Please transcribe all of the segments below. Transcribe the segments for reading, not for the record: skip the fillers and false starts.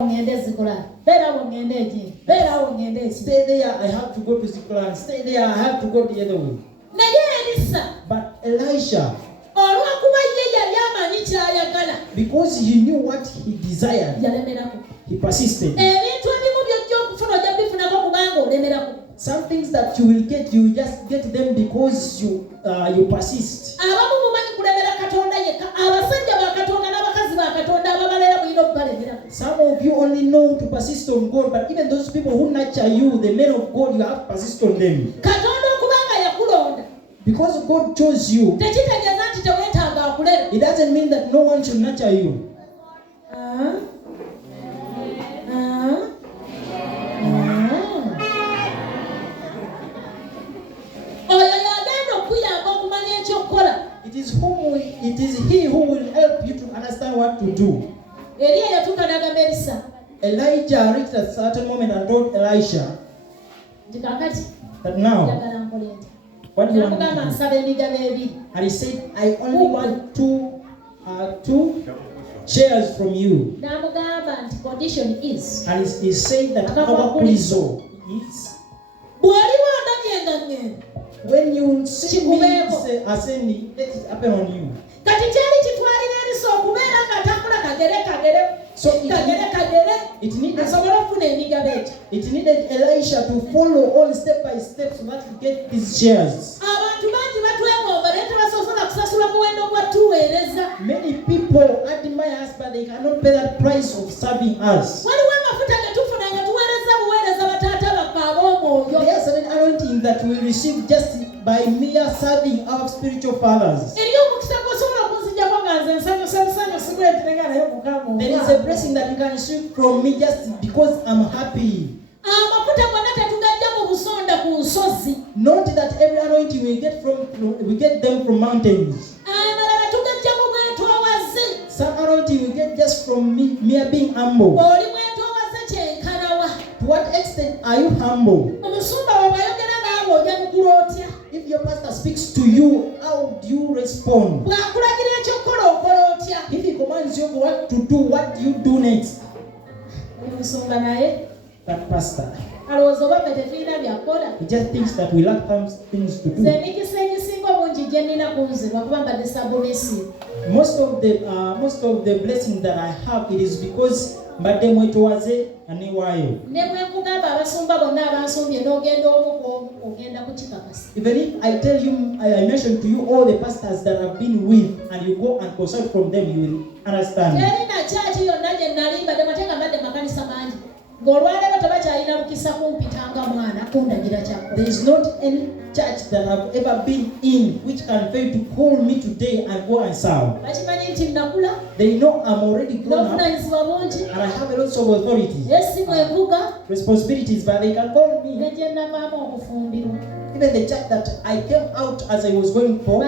Stay there, I have to go to Ziklan. Stay there, I have to go the other way. But Elisha, because he knew what he desired, he persisted. Some things that you will get, you just get them because you persist. Some of you only know to persist on God, but even those people who nurture you, the men of God, you have to persist on them. Because God chose you, it doesn't mean that no one should nurture you. It is he who will help you to understand what to do. Elijah reached a certain moment and told Elisha that now, what do you want to do? And he said, I only want two shares from you. The condition is, and he said that our prison is when you see me ascending, let it happen on you. So it needed Elisha to follow all step by step so that he get these shares. Many people admire us, but they cannot pay that price of serving us. There are certain anointing that we receive just by mere serving our spiritual fathers. There is a blessing that you can receive from me just because I'm happy. Not that every anointing we get them from mountains. Some anointing we get just from mere being humble. To what extent are you humble? If your pastor speaks to you, how do you respond? If he commands you what to do, what do you do next? That pastor, he just thinks that we lack some things to do. Most of the blessings that I have, it is because even if I tell you, I mention to you all the pastors that I've been with, and you go and consult from them, you will understand. There is not any church that I've ever been in which can fail to call me today and go and serve. They know I'm already grown up and I have a lot of authority, responsibilities, but they can call me. Even the church that I came out as I was going for,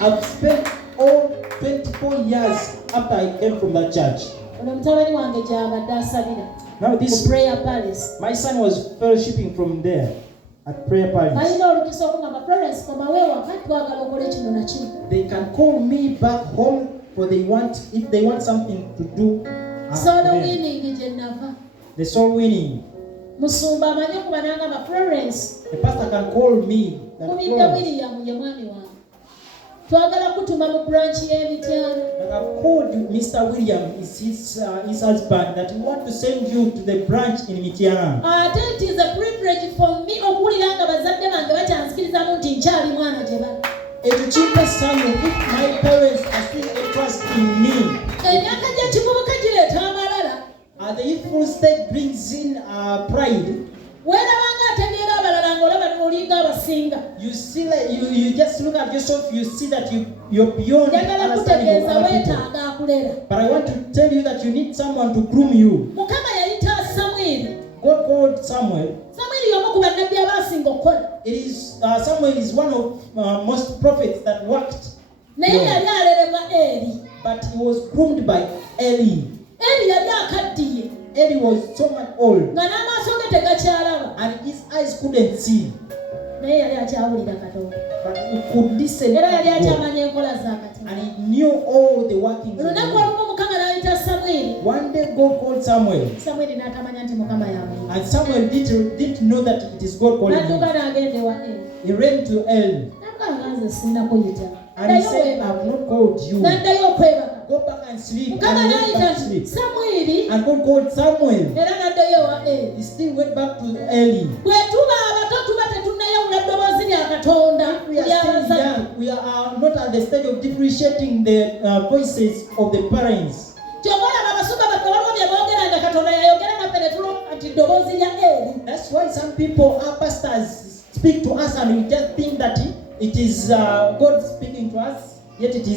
I've spent all 24 years after I came from that church. Now this prayer palace. My son was fellowshipping from there at prayer palace. They can call me back home if they want something to do. The soul winning. The pastor can call me. I've called Mr. William, is his husband, that we want to send you to the branch in Mityana. It is a privilege for me. It's a cheaper son if my parents are still interested in me. The youthful state brings in pride. You see, like you just look at yourself, you see that you're beyond understanding of other people. But I want to tell you that you need someone to groom you. God called Samuel. It is Samuel is one of most prophets that worked. But he was groomed by Eli. Eli was so much old, and his eyes couldn't see. But he could listen to God, and he knew all the workings of God. Samwiri. One day God called Samuel, Samwiri n'atamanya nti Mukama y'amuyita. and Samuel didn't know that it is God calling him. N'adduka n'agenda ewa Eli. He ran to Eli, N'agamba nze sinnakuyita. and he Ddayo said, I weebaka. have not called you. N'addayo okwebaka. Go back and sleep. Mukama And he went n'ayita back to nti sleep. Samwiri And God called Samuel. era n'addayo ewa Eli. He still went back to Eli. Bwe tuba abato tuba tetunnayawula ddoboozi lya Katonda We are still young. We are not at the stage of differentiating the voices of the parents. Kyova olaba abasumba baffe waliwo bye boogera nga Katonda yayogera naffe ne tulaba nti ddoboozi lya Eli. That's why some people, our pastors, speak to us and we just think that it is God speaking to us, yet it is